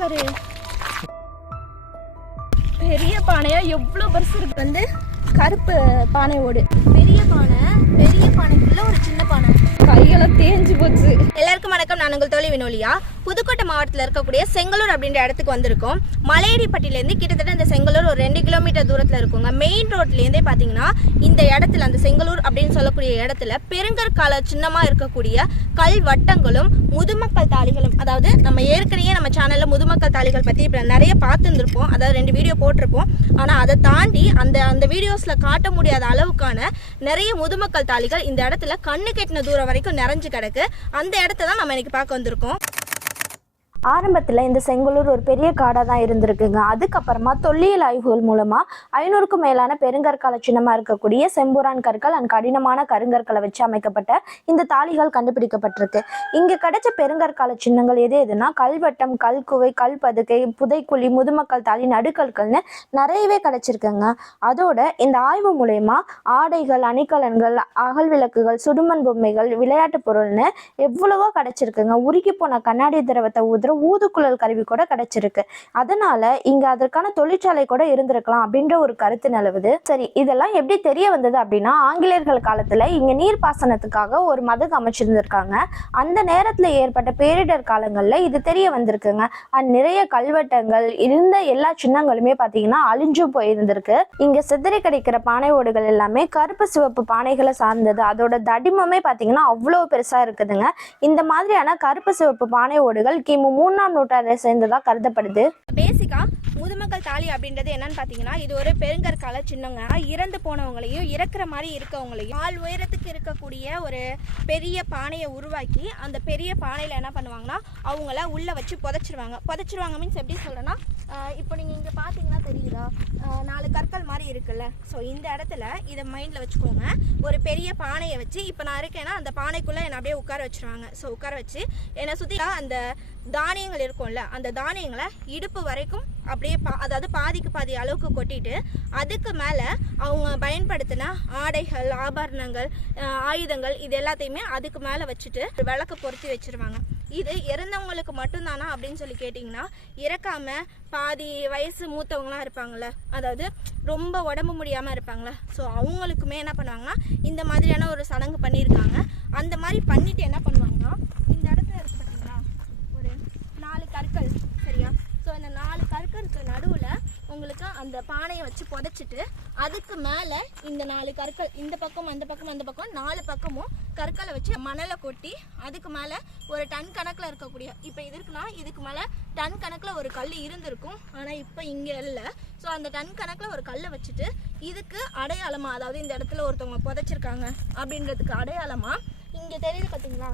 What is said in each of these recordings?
பாரு. பெரிய பானையா எவ்வளோ பெருசு இருக்கு. வந்து கருப்பு பானை ஓடு. பெரிய பானை பெரிய பானைக்குள்ள ஒரு சின்ன பானை. கையெல்லாம் தேஞ்சு போச்சு. எல்லாருக்கும் வணக்கம். நான் உங்கள் தோழி வினோலியா. புதுக்கோட்டை மாவட்டத்தில் இருக்கக்கூடிய செங்கலூர் அப்படின்ற இடத்துக்கு வந்திருக்கோம். மலையடிப்பட்டிலேருந்து கிட்டத்தட்ட இந்த செங்கலூர் ஒரு ரெண்டு கிலோமீட்டர் தூரத்தில் இருக்குங்க. மெயின் ரோட்லேருந்தே பார்த்தீங்கன்னா இந்த இடத்துல அந்த செங்கலூர் அப்படின்னு சொல்லக்கூடிய இடத்துல பெருங்கற்கால சின்னமாக இருக்கக்கூடிய கல் வட்டங்களும் முதுமக்கள் தாளிகளும் அதாவது நம்ம ஏற்கனவே நம்ம சேனலில் முதுமக்கள் தாளிகள் பற்றி இப்போ நிறைய பார்த்துருந்துருப்போம். அதாவது ரெண்டு வீடியோ போட்டிருப்போம். ஆனால் அதை தாண்டி அந்த அந்த வீடியோஸில் காட்ட முடியாத அளவுக்கான நிறைய முதுமக்கள் தாளிகள் இந்த இடத்துல கண்ணு கெட்டின தூரம் வரைக்கும் நிறைஞ்சு கிடக்கு. அந்த இடத்த தான் நம்ம இன்னைக்கு பார்க்க வந்திருக்கோம். ஆரம்பத்தில் இந்த செங்கலூர் ஒரு பெரிய காடாக தான் இருந்திருக்குங்க. அதுக்கப்புறமா தொல்லியல் ஆய்வுகள் மூலமாக ஐநூறுக்கும் மேலான பெருங்கற்கால சின்னமாக இருக்கக்கூடிய செம்பூரான் கற்கள் அண்ட் கடினமான கருங்கற்களை வச்சு அமைக்கப்பட்ட இந்த தாலிகள் கண்டுபிடிக்கப்பட்டிருக்கு. இங்கே கிடைச்ச பெருங்கற்கால சின்னங்கள் எது எதுனா கல்வட்டம் கல்குவை கல் பதுக்கை புதைக்குழி முதுமக்கள் தாலி நடுக்கற்கள்னு நிறையவே கிடைச்சிருக்குங்க. அதோட இந்த ஆய்வு மூலயமா ஆடைகள் அணிகலன்கள் அகல் விளக்குகள் சுடுமண் பொம்மைகள் விளையாட்டு பொருள்னு எவ்வளவோ கிடைச்சிருக்குங்க. உருகி போன கண்ணாடி திரவத்தை ஊதுற ஊதுக்குழல் கருவி கூட கிடைச்சிருக்கு. அதனால இங்க அதற்கான தொழிற்சாலை கூட இருந்திருக்கலாம் அப்படின்ற ஒரு கருத்து நிலவுது. சரி இதெல்லாம் எப்படி தெரிய வந்தது அப்படின்னா ஆங்கிலேயர்கள் காலத்துல இங்க நீர் பாசனத்துக்காக ஒரு மதகு அமைச்சிருந்திருக்காங்க. அந்த நேரத்துல ஏற்பட்ட பேரிடர் காலங்கள்ல இது தெரிய வந்திருக்குங்க. நிறைய கல்வெட்டங்கள் இருந்த எல்லா சின்னங்களுமே பாத்தீங்கன்னா அழிஞ்சும் போயிருந்திருக்கு. இங்க சிதறி கிடைக்கிற பானை ஓடுகள் எல்லாமே கருப்பு சிவப்பு பானைகளை சார்ந்தது. அதோட தடிமமே பாத்தீங்கன்னா அவ்வளோ பெருசா இருக்குதுங்க. இந்த மாதிரியான கருப்பு சிவப்பு பானை ஓடுகள் கிமு மூணாம் நூற்றாண்டை சேர்ந்ததாக கருதப்படுது. பேசிக்கா முதுமக்கள் தாலி அப்படின்றது என்னன்னு பார்த்தீங்கன்னா இது ஒரு பெருங்கற்கால சின்னங்க. இறந்து போனவங்களையும் இறக்குற மாதிரி இருக்கவங்களையும் ஆள் உயரத்துக்கு இருக்கக்கூடிய ஒரு பெரிய பானையை உருவாக்கி அந்த பெரிய பானையில் என்ன பண்ணுவாங்கன்னா அவங்கள உள்ளே வச்சு புதைச்சிருவாங்க. புதைச்சிருவாங்க மீன்ஸ் எப்படி சொல்கிறேன்னா இப்போ நீங்கள் இங்கே பார்த்தீங்கன்னா தெரியுதா? நாலு கற்கள் மாதிரி இருக்குல்ல. ஸோ இந்த இடத்துல இதை மைண்டில் வச்சுக்கோங்க. ஒரு பெரிய பானையை வச்சு இப்போ நான் இருக்கேன்னா அந்த பானைக்குள்ளே என்னை அப்படியே உட்கார வச்சுருவாங்க. ஸோ உட்கார வச்சு என்னை சுற்றி அந்த தானியங்கள் இருக்கும்ல அந்த தானியங்களை இடுப்பு வரைக்கும் அப்படியே பா அதாவது பாதிக்கு பாதி அளவுக்கு கொட்டிட்டு அதுக்கு மேலே அவங்க பயன்படுத்தின ஆடைகள் ஆபரணங்கள் ஆயுதங்கள் இது எல்லாத்தையுமே அதுக்கு மேலே வச்சுட்டு விளக்கு பொருத்தி வச்சுருவாங்க. இது இறந்தவங்களுக்கு மட்டும்தானா அப்படின்னு சொல்லி கேட்டிங்கன்னா இறக்காம பாதி வயசு மூத்தவங்களாம் இருப்பாங்களே அதாவது ரொம்ப உடம்பு முடியாமல் இருப்பாங்களே ஸோ அவங்களுக்குமே என்ன பண்ணுவாங்கன்னா இந்த மாதிரியான ஒரு சடங்கு பண்ணியிருக்காங்க. அந்த மாதிரி பண்ணிவிட்டு என்ன பண்ணுவாங்கன்னா இந்த இடத்துல இருக்கு பார்த்தீங்கன்னா ஒரு நாலு கற்கள் ஸோ இந்த நாலு கற்களுக்கு நடுவில் உங்களுக்கு அந்த பானையை வச்சு புதைச்சிட்டு அதுக்கு மேலே இந்த நாலு கற்கள் இந்த பக்கம் அந்த பக்கம் அந்த பக்கம் நாலு பக்கமும் கற்களை வச்சு மணலை கொட்டி அதுக்கு மேலே ஒரு டன் கணக்கில் இருக்கக்கூடிய இப்போ இது இருக்குன்னா இதுக்கு மேலே டன் கணக்கில் ஒரு கல் இருந்திருக்கும் ஆனால் இப்போ இங்கே இல்லை. ஸோ அந்த டன் கணக்கில் ஒரு கல்லை வச்சுட்டு இதுக்கு அடையாளமாக அதாவது இந்த இடத்துல ஒருத்தவங்க புதைச்சிருக்காங்க அப்படின்றதுக்கு அடையாளமாக இங்கே தெரியுது பார்த்தீங்களா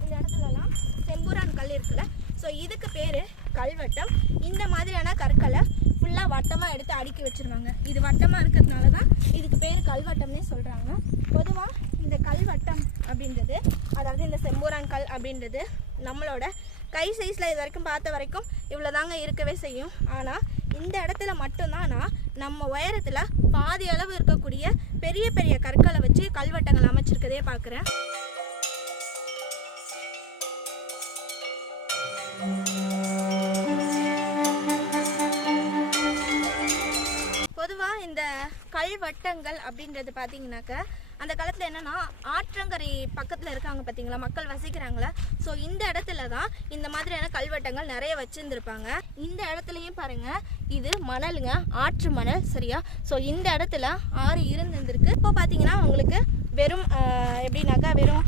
இந்த இடத்துலலாம் செம்பூரான் கல் இருக்குல்ல. ஸோ இதுக்கு பேர் கல்வட்டம். இந்த மாதிரியான கற்களை ஃபுல்லாக வட்டமாக எடுத்து அடுக்கி வச்சிருவாங்க. இது வட்டமாக இருக்கிறதுனால தான் இதுக்கு பேர் கல்வட்டம்னே சொல்கிறாங்க பொதுவாக இந்த கல்வட்டம் அப்படின்றது அதாவது இந்த செம்பூரான் கல் அப்படின்றது நம்மளோட கை சைஸில் இது வரைக்கும் பார்த்த வரைக்கும் இவ்வளோ தாங்க இருக்கவே செய்யும். ஆனால் இந்த இடத்துல மட்டும்தானா நம்ம உயரத்தில் பாதி அளவு இருக்கக்கூடிய பெரிய பெரிய கற்களை வச்சு கல்வட்டங்கள் அமைச்சிருக்கதே பார்க்குறேன் இந்த கல்வட்டங்கள் அப்படின்றது பார்த்தீங்கன்னாக்கா அந்த காலத்தில் என்னென்னா ஆற்றங்கரை பக்கத்தில் இருக்காங்க பார்த்தீங்களா? மக்கள் வசிக்கிறாங்களா. ஸோ இந்த இடத்துல தான் இந்த மாதிரியான கல்வெட்டங்கள் நிறைய வச்சுருந்துருப்பாங்க. இந்த இடத்துலையும் பாருங்க இது மணலுங்க ஆற்று மணல் சரியா? ஸோ இந்த இடத்துல ஆறு இருந்துருந்துருக்கு. இப்போ பார்த்தீங்கன்னா உங்களுக்கு வெறும் எப்படின்னாக்கா வெறும்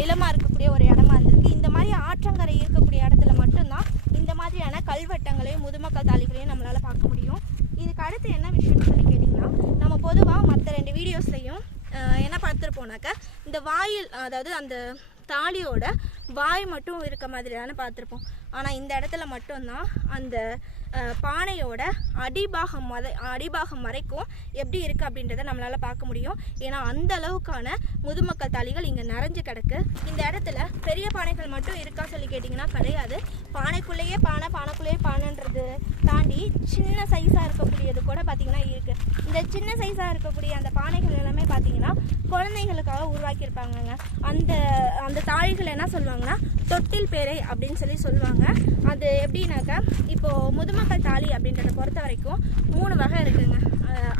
நிலமாக இருக்கக்கூடிய ஒரு இடமா இருந்திருக்கு. இந்த மாதிரி ஆற்றங்கரை இருக்கக்கூடிய இடத்துல மட்டும்தான் இந்த மாதிரியான கல்வெட்டங்களையும் முதுமக்கள் தாளிகளையும் நம்மளால் பார்க்க முடியும். இதுக்கு அடுத்து என்ன விஷயம்னு சொல்லி கேட்டிங்கன்னா நம்ம பொதுவாக மற்ற ரெண்டு வீடியோஸ்லையும் என்ன பார்த்துருப்போம்னாக்க இந்த வாயில் அதாவது அந்த தாலியோட வாய் மட்டும் இருக்க மாதிரியான பார்த்துருப்போம். ஆனால் இந்த இடத்துல மட்டும்தான் அந்த பானையோட அடிபாகம் வரை அடிபாகம் வரைக்கும் எப்படி இருக்குது அப்படின்றத நம்மளால் பார்க்க முடியும். ஏன்னா அந்த அளவுக்கான முதுமக்கள் தாலிகள் இங்கே நிறைஞ்சு கிடக்கு. இந்த இடத்துல பெரிய பானைகள் மட்டும் இருக்கா சொல்லி கேட்டிங்கன்னா கிடையாது. பானைக்குள்ளேயே பானை பானைக்குள்ளேயே பானைன்றது தாண்டி சின்ன சைஸாக இருக்கக்கூடியது கூட பார்த்திங்கன்னா இருக்குது இந்த சின்ன சைஸாக இருக்கக்கூடிய அந்த பானைகள் எல்லாமே பார்த்தீங்கன்னா குழந்தைகளுக்காக உருவாக்கியிருப்பாங்கங்க. அந்த அந்த தாழிகள் என்ன சொல்லுவாங்கன்னா தொட்டில் பேரை அப்படின்னு சொல்லி சொல்லுவாங்க. அது எப்படின்னாக்கா இப்போது முதுமக்கள் தாலி அப்படின்றத பொறுத்த வரைக்கும் மூணு வகை இருக்குதுங்க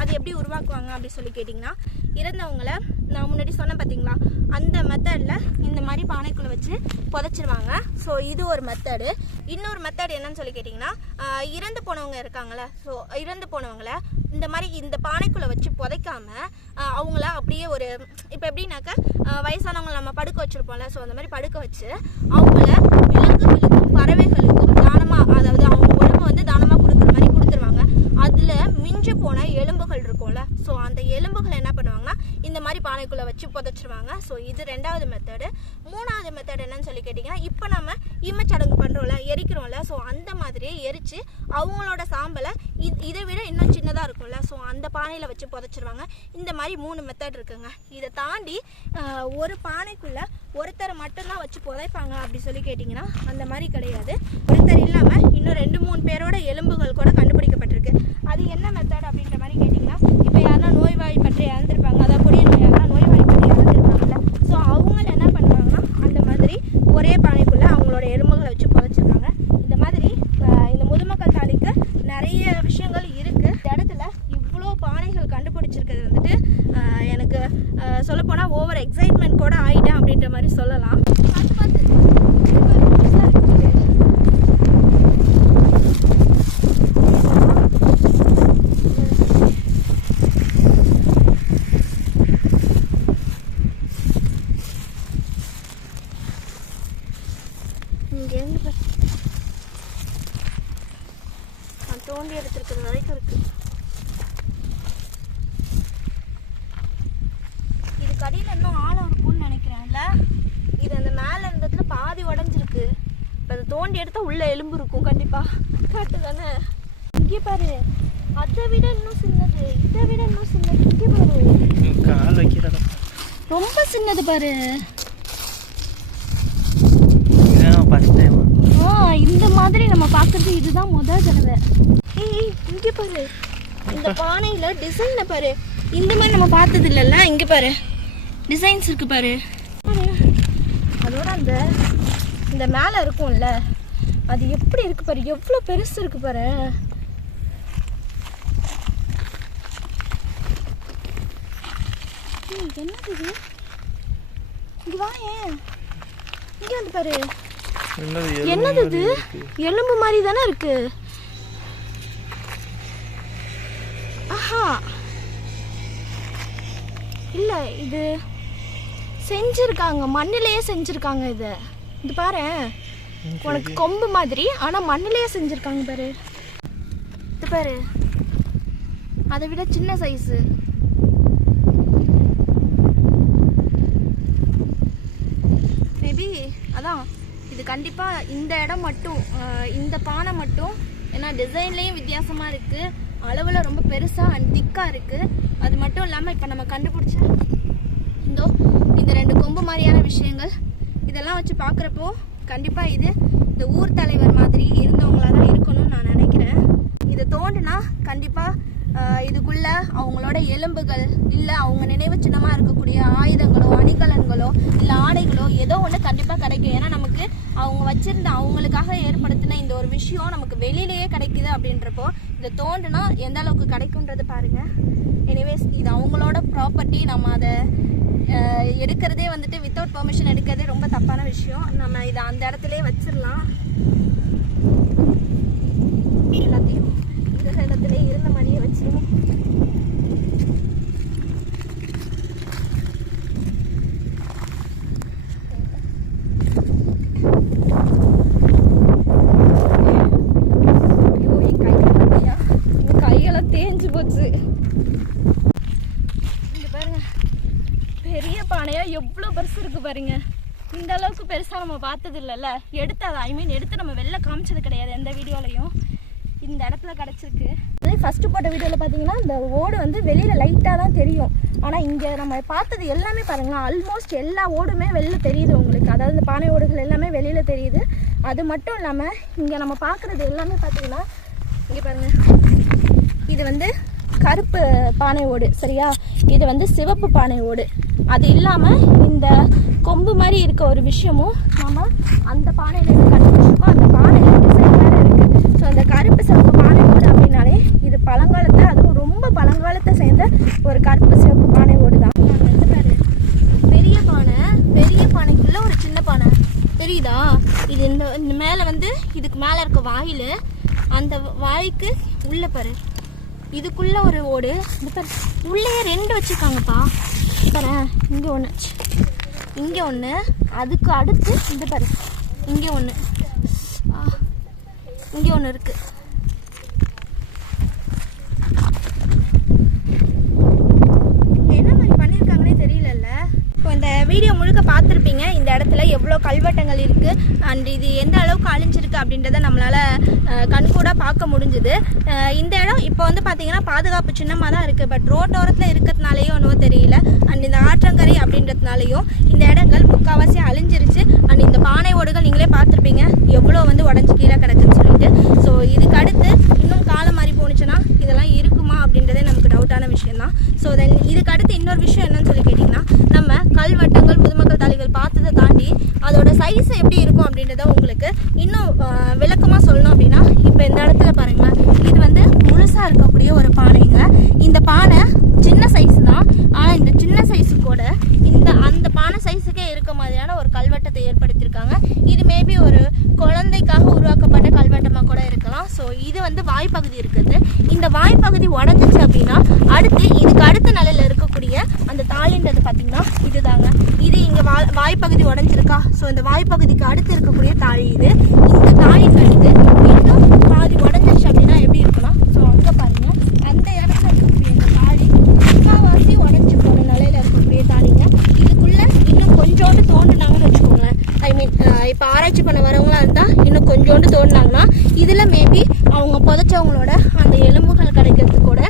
அது எப்படி உருவாக்குவாங்க அப்படி சொல்லி கேட்டிங்கன்னா இறந்தவங்கள நான் முன்னாடி சொன்னேன் பார்த்தீங்களா அந்த மெத்தடில் இந்த மாதிரி பானைக்குள்ளே வச்சு புதைச்சிருவாங்க. ஸோ இது ஒரு மெத்தடு இன்னொரு மெத்தட் என்னன்னு சொல்லி கேட்டிங்கன்னா இறந்து போனவங்க இருக்காங்களே ஸோ இறந்து போனவங்கள இந்த மாதிரி இந்த பானைக்குள்ளே வச்சு புதைக்காம அவங்கள அப்படியே ஒரு இப்போ எப்படின்னாக்கா வயசானவங்களை நம்ம படுக்க வச்சுருப்போம்ல ஸோ அந்த மாதிரி படுக்க வச்சு அவங்கள விலங்குகளுக்கும் பறவைகளுக்கும் தானமாக அதாவது அவங்க உடம்பு வந்து தானமாக கொடுக்குற மாதிரி மிஞ்சு போன எலும்புகள் இருக்கும்ல ஸோ அந்த எலும்புகளை என்ன பண்ணுவாங்கன்னா இந்த மாதிரி பானைக்குள்ளே வச்சு புதைச்சிருவாங்க. ஸோ இது ரெண்டாவது மெத்தடு மூணாவது மெத்தட் என்னன்னு கேட்டிங்கன்னா இப்போ நம்ம இம்மச்சடங்கு பண்ணுறோம்ல எரிக்கிறோம்ல ஸோ அந்த மாதிரியே எரித்து அவங்களோட சாம்பலை இது இதை விட இன்னும் சின்னதாக இருக்கும்ல ஸோ அந்த பானையில் வச்சு புதைச்சிருவாங்க. இந்த மாதிரி மூணு மெத்தட் இருக்குங்க. இதை தாண்டி ஒரு பானைக்குள்ளே ஒருத்தரை மட்டும்தான் வச்சு புதைப்பாங்க அப்படி சொல்லி கேட்டிங்கன்னா அந்த மாதிரி கிடையாது. ஒருத்தர் இல்லாமல் இன்னும் ரெண்டு மூணு பேரோட எலும்புகள் கூட கண்டுபிடிக்கப்பட்டிருக்கு. அது என்ன மெத்தட் அப்படின்ற மாதிரி கேட்டிங்கன்னா இப்போ யாருன்னா நோய்வாய்ப்பட்ட இறந்துருப்பாங்க அதாவது கொடிய நோயாலாம் நோய்வாய்ப்பட்டு இறந்துருப்பாங்கல்ல ஸோ அவங்க என்ன பண்ணுவாங்கன்னா அந்த மாதிரி ஒரே பானைக்குள்ளே அவங்களோட எலும்புகளை வச்சு புதைச்சிருக்காங்க இந்த மாதிரி ஆஹ், இந்த முதுமக்கள் தாலிக்கு நிறைய விஷயங்கள் இருக்குது இந்த இடத்துல இவ்வளோ பானைகள் கண்டுபிடிச்சிருக்கிறது வந்துட்டு ஆஹ், எனக்கு சொல்லப்போனால் ஓவர் எக்ஸைட்மெண்ட் கூட ஆயிட்டேன் அப்படின்ற மாதிரி சொல்லலாம் பார்த்து பார்த்து இது ஒரு புதுசா இருக்குது. இங்க இருந்து பாரு. நான் தோண்டி எடுத்திருக்கிற வரைக்கும் இருக்கு இது கடியில் இன்னும் ஆழம் இருக்கும்னு நினைக்கிறேன்ல இது அந்த மேலே இருந்ததுல பாதி உடஞ்சிருக்கு இப்போ அதை தோண்டி எடுத்தா உள்ள எலும்பு இருக்கும் கண்டிப்பா. காட்டு தானே? இங்கே பாரு. அதை விட இன்னும் சின்னது. இதை விட இன்னும் சின்னது. இங்கே பாரு. ரொம்ப சின்னது பாரு. ஆ இந்த மாதிரி நம்ம பார்க்கறது இதுதான் முதல் தடவை. ஏய் இங்கே பாரு. இந்த பானையில டிசைனை பாரு. இந்த மாதிரி நம்ம பார்த்தது இல்லைல்ல? இங்க பாரு. டிசைன்ஸ் இருக்கு பாரு. பாரு. அதோட அந்த இந்த மேலே இருக்கும்ல அது எப்படி இருக்கு பாரு? எவ்வளோ பெருசு இருக்கு பாரு. என்னது இது? இங்க வா ஏன்? இங்க வந்து பாரு. என்னது என்னது இது? எலும்பு மாதிரி தானே இருக்கு. ஆஹா. இல்ல இது செஞ்சிருக்காங்க. மண்ணிலேயே செஞ்சிருக்காங்க இத. இது பாரு. உனக்கு கொம்பு மாதிரி ஆனா மண்ணிலேயே செஞ்சிருக்காங்க பாரு. இது பாரு. அதை விட சின்ன சைஸு மேபி அதான் இது கண்டிப்பாக இந்த இடம் மட்டும் இந்த பானை மட்டும் ஏன்னா டிசைன்லேயும் வித்தியாசமாக இருக்குது அளவில் ரொம்ப பெருசாக அண்ட் திக்காக இருக்குது அது மட்டும் இல்லாமல் இப்போ நம்ம கண்டுபிடிச்ச இந்தோ இந்த ரெண்டு கொம்பு மாதிரியான விஷயங்கள். இதெல்லாம் வச்சு பார்க்குறப்போ கண்டிப்பாக இது இந்த ஊர் தலைவர் மாதிரி இருந்தவங்களா தான் இருக்கணும்னு நான் நினைக்கிறேன். இதை தோண்டுனா கண்டிப்பாக இதுக்குள்ள அவங்களோட எலும்புகள் இல்லை அவங்க நினைவு சின்னமாக இருக்கக்கூடிய ஆயுதங்களோ அணிகலன்களோ இல்லை ஆடைகளோ ஏதோ ஒன்று கண்டிப்பாக கிடைக்கும். ஏன்னா நமக்கு அவங்க வச்சிருந்த அவங்களுக்காக ஏற்படுத்தின இந்த ஒரு விஷயம் நமக்கு வெளியிலேயே கிடைக்குது அப்படின்றப்போ இதை தோண்டுனா எந்த அளவுக்கு கிடைக்குன்றது பாருங்கள் எனிவேஸ் இது அவங்களோட ப்ராப்பர்ட்டி நம்ம அதை எடுக்கிறதே வந்துட்டு வித்தவுட் பெர்மிஷன் எடுக்கிறதே ரொம்ப தப்பான விஷயம். நம்ம இதை அந்த இடத்துலயே வச்சு எல்லாத்தையும் இந்த இடத்துல இருந்த மாதிரியே வச்சிருவோம் ஐயோ, என் கையில பார்த்தியா? என் கையெல்லாம் தேஞ்சு போச்சு இங்க பாருங்க பெரிய பானையா? எவ்வளோ பெருசு இருக்கு பாருங்க. இந்த அளவுக்கு பெருசாக நம்ம பார்த்தது இல்லைல்ல எடுத்து அதை ஐ மீன் எடுத்து நம்ம வெளில காமிச்சது கிடையாது எந்த வீடியோலையும். இந்த இடத்துல கிடச்சிருக்கு. அதே ஃபஸ்ட்டு போட்ட வீடியோவில் பார்த்தீங்கன்னா இந்த ஓடு வந்து வெளியில் லைட்டாக தான் தெரியும். ஆனால் இங்கே நம்ம பார்த்தது எல்லாமே பாருங்களா ஆல்மோஸ்ட் எல்லா ஓடுமே வெளில தெரியுது உங்களுக்கு. அதாவது இந்த பானை ஓடுகள் எல்லாமே வெளியில் தெரியுது. அது மட்டும் இல்லாமல் இங்கே நம்ம பார்க்குறது எல்லாமே பார்த்தீங்கன்னா இங்கே பாருங்கள் இது வந்து கருப்பு பானை ஓடு சரியா? இது வந்து சிவப்பு பானை ஓடு. அது இல்லாமல் இந்த கொம்பு மாதிரி இருக்க ஒரு விஷயமும் நம்ம அந்த பானையிலேருந்து கண்டுபிடிச்சிருக்கோம் அந்த பானையில் டிசைன் வேறு இருக்குது ஸோ அந்த கருப்பு சிவப்பு பானை ஓடு அப்படின்னாலே இது பழங்காலத்தை அதுவும் ரொம்ப பழங்காலத்தை சேர்ந்த ஒரு கருப்பு சிவப்பு பானை ஓடு தான். பெரிய பானை பெரிய பானைக்குள்ளே ஒரு சின்ன பானை. தெரியுதா? இது இந்த இந்த மேலே வந்து இதுக்கு மேலே இருக்க வாயில் அந்த வாய்க்கு உள்ளே பாரு. இதுக்குள்ளே ஒரு ஓடு. இந்த பாரு உள்ளேயே ரெண்டு வச்சுருக்காங்கப்பா. பாரு இங்கே ஒன்று இங்கே ஒன்று அதுக்கு அடுத்து இந்த பாரு. இங்கே ஒன்று இங்கே ஒன்று இருக்குது என்ன மாதிரி பண்ணியிருக்காங்கன்னே தெரியலல்ல இப்போ இந்த வீடியோ முழுக்க பார்த்துருப்பீங்க. இந்த இடத்துல எவ்வளோ கல்வெட்டங்கள் இருக்குது அண்ட் இது எந்த அளவுக்கு அழிஞ்சிருக்கு அப்படின்றத நம்மளால் கண்கூட பார்க்க முடிஞ்சுது. இந்த இடம் இப்போ வந்து பார்த்தீங்கன்னா பாதுகாப்பு சின்னமாக தான் இருக்குது பட் ரோட்டோரத்தில் இருக்கிறதுனாலையும் ஒன்றும் தெரியல. அண்ட் இந்த ஆற்றங்கரை அப்படின்றதுனாலையும் இந்த இடங்கள் முக்கால்வாசி அழிஞ்சிருச்சு. அண்ட் இந்த பானை ஓடுகள் நீங்களே பார்த்துருப்பீங்க. எவ்வளோ வந்து உடஞ்சி கீழே கிடக்குன்னு சொல்லிட்டு. ஸோ இதுக்கு அடுத்து இன்னும் காலம் மாறி போணுச்சுன்னா இதெல்லாம் இருக்குமா அப்படின்றதே நமக்கு டவுட்டான விஷயம் தான் ஸோ தென் இதுக்கு அடுத்து இன்னொரு விஷயம் என்னன்னு சொல்லி கேட்டிங்கன்னா நம்ம கல்வெட்டங்கள் முதுமக்கள் தாளிகள் பார்த்ததை தாண்டி அதோட சைஸ் எப்படி இருக்கும் அப்படின்றத உங்களுக்கு இன்னும் விளக்கமாக சொல்லணும் அப்படின்னா இப்போ இந்த இடத்துல பாருங்களேன் இது வந்து முழுசாக இருக்கக்கூடிய ஒரு பானைங்க இந்த பானை சின்ன சைஸ் தான் ஆனால் இந்த சின்ன சைஸு கூட இந்த அந்த பானை சைஸுக்கே இருக்க மாதிரியான ஒரு கல்வெட்டத்தை ஏற்படுத்தியிருக்காங்க இது மேபி ஒரு குழந்தைக்காக உருவாக்கப்பட்ட கல்வெட்டமாக கூட இருக்கலாம் ஸோ இது வந்து வாய்ப்பகுதி இருக்குது. இந்த வாய்ப்பகுதி உடஞ்சிச்சு அப்படின்னா அடுத்து இதுக்கு அடுத்த நிலையில் இருக்கக்கூடிய அந்த தாளின்றது பார்த்தீங்கன்னா இதுதாங்க. இது இங்கே வா வாய்ப்பகுதி உடஞ்சிருக்கா? ஸோ இந்த வாய்ப்பகுதிக்கு அடுத்து இருக்கக்கூடிய தாழி இது. இந்த தாழி கடுத்து இன்னும் பாதி உடஞ்சிருச்சு அப்படின்னா எப்படி இருக்குன்னா ஸோ அங்கே பாருங்க அந்த இடத்துல இருக்கக்கூடிய இந்த தாழி முக்கால்வாசி உடஞ்சி போன நிலையில இருக்கக்கூடிய தாழிங்க இதுக்குள்ள இன்னும் கொஞ்சோண்டு தோண்டுனாங்கன்னு வச்சுக்கோங்களேன் ஐ மீன் இப்போ ஆராய்ச்சி பண்ண வரவங்களா இருந்தால் இன்னும் கொஞ்சோண்டு தோண்டினாங்கன்னா இதில் மேபி அவங்க புதைச்சவங்களோட அந்த எலும்புகள் கிடைக்கிறதுக்கூட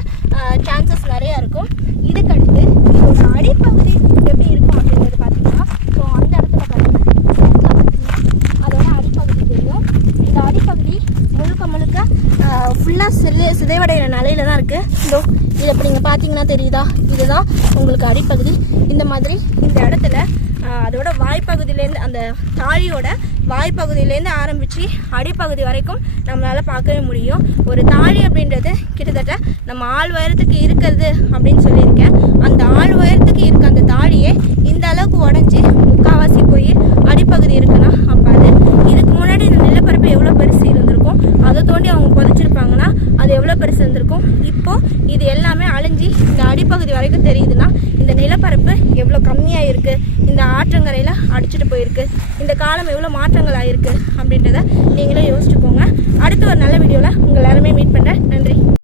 சான்சஸ் நிறையா இருக்கும். இதுக்கடுத்து இதோட அடிப்பகுதி எப்படி இருக்கும் அப்படின்றது பார்த்தீங்கன்னா ஸோ அந்த இடத்துல பார்த்தீங்கன்னா அதோட அடிப்பகுதி தெரியும். இந்த அடிப்பகுதி முழுக்க முழுக்க ஃபுல்லாக சிறு சிதைவடைகிற நிலையில தான் இருக்குது இதோ இது அப்படி நீங்கள் பார்த்தீங்கன்னா தெரியுதா? இதுதான் உங்களுக்கு அடிப்பகுதி. இந்த மாதிரி இந்த இடத்துல அதோட வாய்ப்பகுதியிலேருந்து அந்த தாழியோட வாய்ப்பகுதியிலேருந்து ஆரம்பித்து அடிப்பகுதி வரைக்கும் நம்மளால் பார்க்கவே முடியும். ஒரு தாழி அப்படின்றது கிட்டத்தட்ட நம்ம ஆள் உயரத்துக்கு இருக்கிறது அப்படின்னு சொல்லியிருக்கேன். அந்த ஆள் உயரத்துக்கு இருக்க அந்த தாழியை காலம் எவ்வளோ மாற்றங்கள் ஆயிருக்கு அப்படின்றத நீங்களே யோசிச்சுக்கோங்க. அடுத்து ஒரு நல்ல வீடியோவில் உங்கள் எல்லாருமே மீட் பண்ண